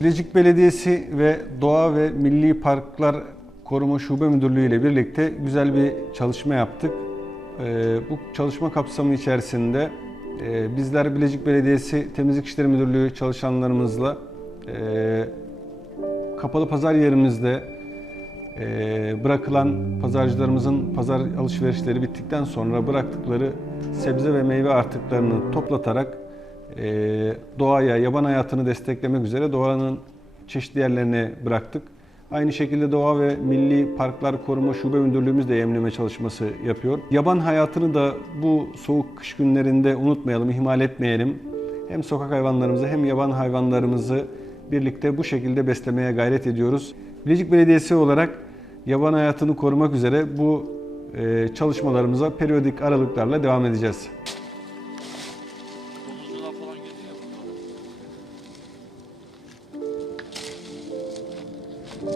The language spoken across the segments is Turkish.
Bilecik Belediyesi ve Doğa ve Milli Parklar Koruma Şube Müdürlüğü ile birlikte güzel bir çalışma yaptık. Ee, Bu çalışma kapsamı içerisinde e, bizler Bilecik Belediyesi Temizlik İşleri Müdürlüğü çalışanlarımızla e, kapalı pazar yerimizde e, bırakılan pazarcılarımızın pazar alışverişleri bittikten sonra bıraktıkları sebze ve meyve artıklarını toplatarak doğaya, yaban hayatını desteklemek üzere doğanın çeşitli yerlerine bıraktık. Aynı şekilde Doğa ve Milli Parklar Koruma Şube Müdürlüğümüz de yemleme çalışması yapıyor. Yaban hayatını da bu soğuk kış günlerinde unutmayalım, ihmal etmeyelim. Hem sokak hayvanlarımızı hem yaban hayvanlarımızı birlikte bu şekilde beslemeye gayret ediyoruz. Bilecik Belediyesi olarak yaban hayatını korumak üzere bu e, çalışmalarımıza periyodik aralıklarla devam edeceğiz. Burada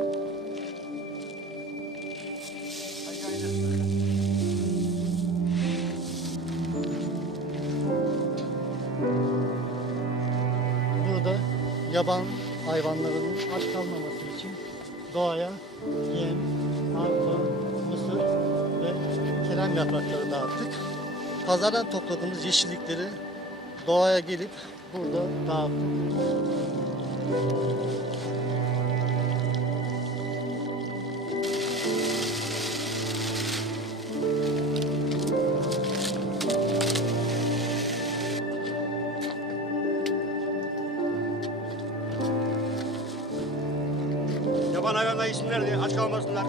yaban hayvanlarının aç kalmaması için doğaya yem, arpa, mısır ve kelem yaprakları dağıttık. Pazardan topladığımız yeşillikleri doğaya gelip burada dağıttık. Yaban hayvanlar isimlerdi. Aç kalmasınlar.